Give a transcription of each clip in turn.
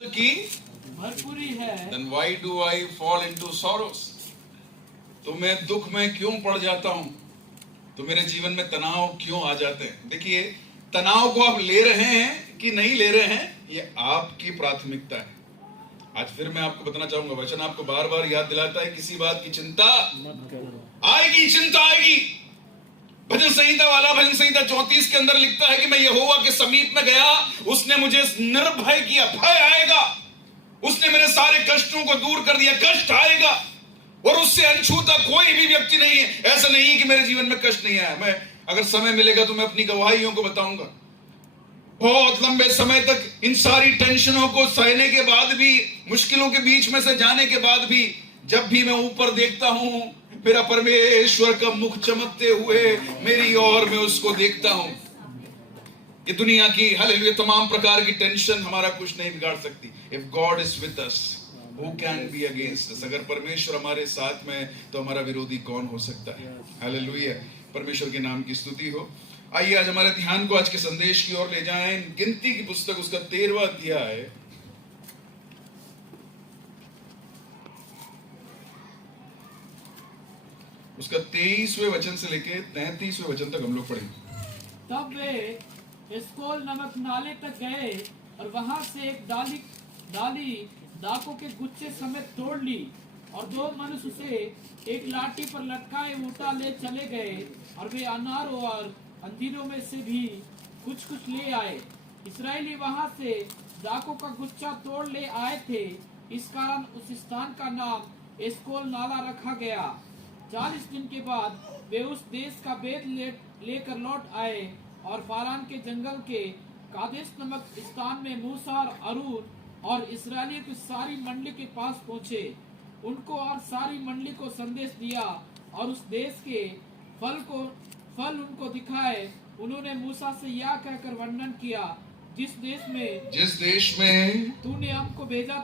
की भरपूरी है, then why do I fall into sorrows? तो मैं दुख में क्यों पड़ जाता हूं? तो मेरे जीवन में तनाव क्यों आ जाते हैं? देखिए, तनाव को आप ले रहे हैं कि नहीं ले रहे हैं, ये आपकी प्राथमिकता है। आज फिर मैं आपको बताना चाहूंगा, वचन आपको बार बार याद दिलाता है, किसी बात की चिंता मत करो। आएगी, चिंता आएगी। भजन संहिता वाला भजन संहिता 34 के अंदर लिखता है कि मैं यहोवा के समीप में गया, उसने मुझे निर्भय किया। भय आएगा, उसने मेरे सारे कष्टों को दूर कर दिया। कष्ट आएगा और उससे अनछूता कोई भी व्यक्ति नहीं है। ऐसा नहीं है कि मेरे जीवन में कष्ट नहीं आया। मैं अगर समय मिलेगा तो मैं अपनी गवाहियों को बताऊंगा। बहुत लंबे समय तक इन सारी टेंशनों को सहने के बाद भी, मुश्किलों के बीच में से जाने के बाद भी, जब भी मैं ऊपर देखता हूं, मेरा परमेश्वर का मुख चमकते हुए मेरी ओर मैं उसको देखता हूं। ये दुनिया की हालेलुया तमाम प्रकार की टेंशन हमारा कुछ नहीं बिगाड़ सकती। If God is with us, who can be against us? अगर परमेश्वर हमारे साथ में तो हमारा विरोधी कौन हो सकता है? हालेलुया, परमेश्वर के नाम की स्तुति हो। आइए आज हमारे ध्यान को आज के संदेश की ओर ले जाएं। गिनती की पुस्तक उसका 13वां अध्याय, उसका 23वें वचन से लेके 33वें वचन तक हम लोग पढ़ेंगे। तब वे एस्कोल नमक नाले तक गए और वहां से एक डाली दाखों के गुच्छे समेत तोड़ ली, और दो मनुष्य उसे एक लाठी पर लटकाए ऊँटा ले चले गए, और वे अनारों और अंजीरों में से भी कुछ कुछ ले आए। इस्राएली वहां से दाखों का गुच्छा तोड़ ले आए थे, इस कारण उस स्थान का नाम एस्कोल नाला रखा गया। 40 दिन के बाद वे उस देश का भेद लेकर लौट आए और फारान के जंगल के कादेश नमक स्थान में मूसा और अरून और इस्राएलियों की सारी मंडली के पास पहुंचे। उनको और सारी मंडली को संदेश दिया और उस देश के फल उनको दिखाए। उन्होंने मूसा से यह कहकर वर्णन किया, जिस देश में तूने हमको भेजा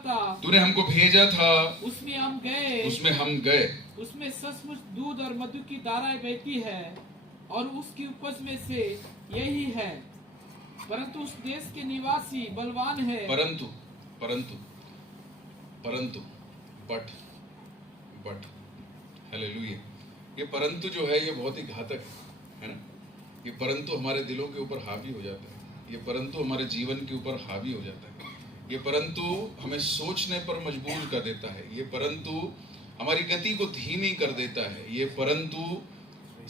था उसमें हम गए। उसमें सचमुच दूध और मधु की धाराएं बहती है, और उसकी उपज में से यही है। परंतु उस देश के निवासी बलवान है। परंतु बट हालेलुया, ये परंतु जो है ये बहुत ही घातक है ना। ये परंतु हमारे दिलों के ऊपर हावी हो जाता है। ये परंतु हमारे जीवन के ऊपर हावी हो जाता है। ये परंतु हमें सोचने पर मजबूर कर देता है। ये परंतु हमारी गति को धीमी कर देता है। ये परंतु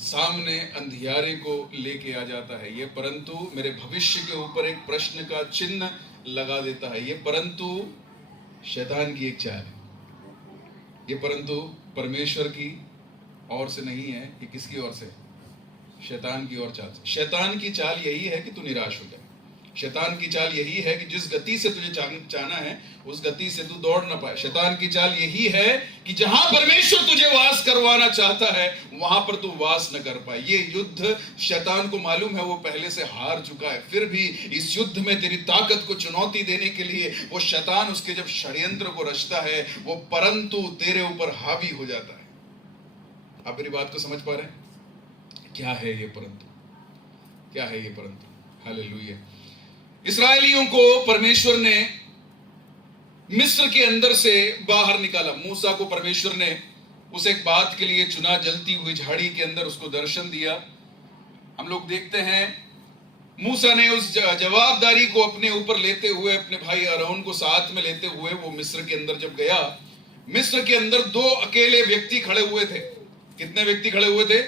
सामने अंधियारे को लेके आ जाता है। ये परंतु मेरे भविष्य के ऊपर एक प्रश्न का चिन्ह लगा देता है। ये परंतु शैतान की एक चाल है। ये परंतु परमेश्वर की ओर से नहीं है, ये किसकी ओर से? शैतान की ओर चाल से। शैतान की चाल यही है कि तू निराश हो जाए। शैतान की चाल यही है कि जिस गति से तुझे जाना है उस गति से तू दौड़ ना पाए। शैतान की चाल यही है कि जहां परमेश्वर तुझे वास करवाना चाहता है वहां पर तू वास न कर पाए। ये युद्ध शैतान को मालूम है, वो पहले से हार चुका है। फिर भी इस युद्ध में तेरी ताकत को चुनौती देने के लिए वो शैतान उसके जब षड्यंत्र को रचता है, वो परंतु तेरे ऊपर हावी हो जाता है। आप मेरी बात को समझ पा रहे हैं? क्या है ये परंतु? क्या है ये परंतु? हालेलुया। इस्राएलियों को परमेश्वर ने मिस्र के अंदर से बाहर निकाला। मूसा को परमेश्वर ने उस एक बात के लिए चुना, जलती हुई झाड़ी के अंदर उसको दर्शन दिया। हम लोग देखते हैं मूसा ने उस जवाबदारी को अपने ऊपर लेते हुए, अपने भाई अरोन को साथ में लेते हुए वो मिस्र के अंदर जब गया, मिस्र के अंदर दो अकेले व्यक्ति खड़े हुए थे। कितने व्यक्ति खड़े हुए थे?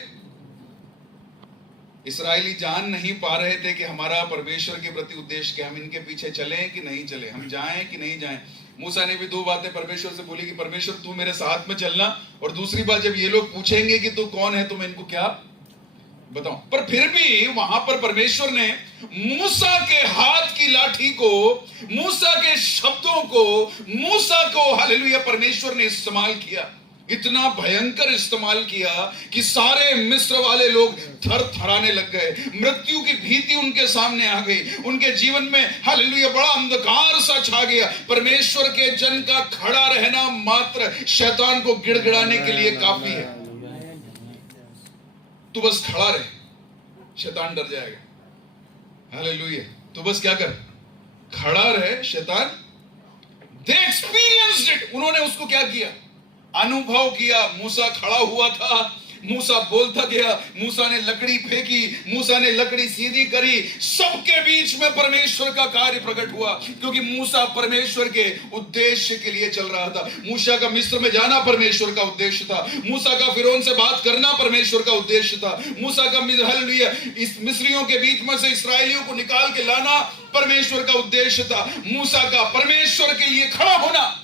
इस्राएली जान नहीं पा रहे थे कि हमारा परमेश्वर के प्रति उद्देश्य क्या, हम इनके पीछे चलें कि नहीं चलें, हम जाएं कि नहीं जाएं। मूसा ने भी दो बातें परमेश्वर से बोली कि परमेश्वर तू मेरे साथ में चलना, और दूसरी बात जब ये लोग पूछेंगे कि तू कौन है तो मैं इनको क्या बताऊं। पर फिर भी वहां पर परमेश्वर ने मूसा के हाथ की लाठी को, मूसा के शब्दों को, मूसा को हालेलुया परमेश्वर ने इस्तेमाल किया। इतना भयंकर इस्तेमाल किया कि सारे मिस्र वाले लोग थर थराने लग गए। मृत्यु की भीति उनके सामने आ गई। उनके जीवन में हालेलुया बड़ा अंधकार सा छा गया। परमेश्वर के जन का खड़ा रहना मात्र शैतान को गिड़गिड़ाने के लिए काफी है। तू बस खड़ा रहे, शैतान डर जाएगा। हालेलुया। तू बस क्या कर? खड़ा रहे, शैतान उन्होंने उसको क्या किया, अनुभव किया। मूसा खड़ा हुआ था, मूसा बोलता गया, मूसा ने लकड़ी फेंकी, मूसा ने लकड़ी सीधी करी, सबके बीच में परमेश्वर का कार्य प्रकट हुआ, क्योंकि मूसा परमेश्वर के उद्देश्य के लिए चल रहा था। मूसा का मिस्र में जाना परमेश्वर का उद्देश्य था, मूसा का फिरौन से बात करना परमेश्वर का उद्देश्य था, मूसा का हालेलुया इस मिस्रियों के बीच में से इसराइलियों को निकाल के लाना परमेश्वर का उद्देश्य था। मूसा का परमेश्वर के लिए खड़ा होना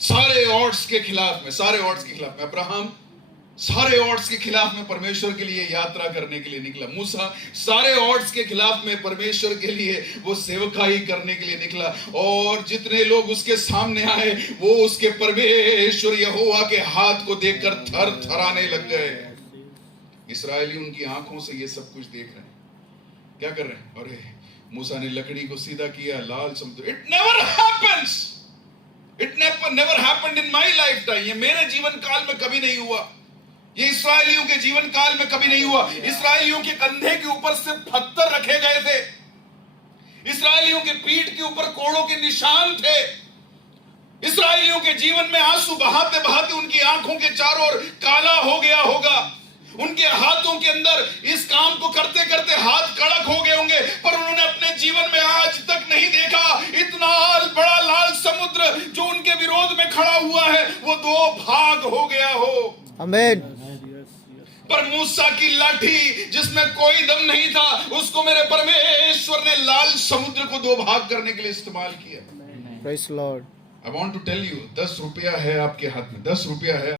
सारे ऑड्स के खिलाफ में, अब्राहम सारे ऑड्स के खिलाफ में परमेश्वर के लिए यात्रा करने के लिए निकला। मूसा सारे ऑड्स के खिलाफ में परमेश्वर के लिए वो सेवकाई करने के लिए निकला, और जितने लोग उसके सामने आए वो उसके परमेश्वर यहोवा के हाथ को देखकर थर थराने लग गए। इस्राएली उनकी आंखों से ये सब कुछ देख रहे हैं, क्या कर रहे हैं? अरे मूसा ने लकड़ी को सीधा किया, लाल समुद्र। It never happens, it never happened in my life time. ये मेरे जीवन काल में कभी नहीं हुआ, ये इसराइलियों के जीवन काल में कभी नहीं हुआ। इसराइलियों के कंधे के ऊपर से पत्थर रखे गए थे, इसराइलियों के पीठ के ऊपर कोड़ों के निशान थे, इसराइलियों के जीवन में आंसू बहाते बहाते उनकी आंखों के चारों ओर काला हो गया होगा, उनके हाथों के अंदर इस काम को करते करते हाथ कड़क हो गए होंगे, पर उन्होंने अपने जीवन में आज तक नहीं देखा इतना बड़ा लाल समुद्र जो उनके विरोध में खड़ा हुआ है वो दो भाग हो गया हो। आमीन। पर मूसा की लाठी जिसमें कोई दम नहीं था, उसको मेरे परमेश्वर ने लाल समुद्र को दो भाग करने के लिए इस्तेमाल किया। Praise the lord. I want to tell you, 10 रुपया है आपके हाथ में, 10 रुपया है।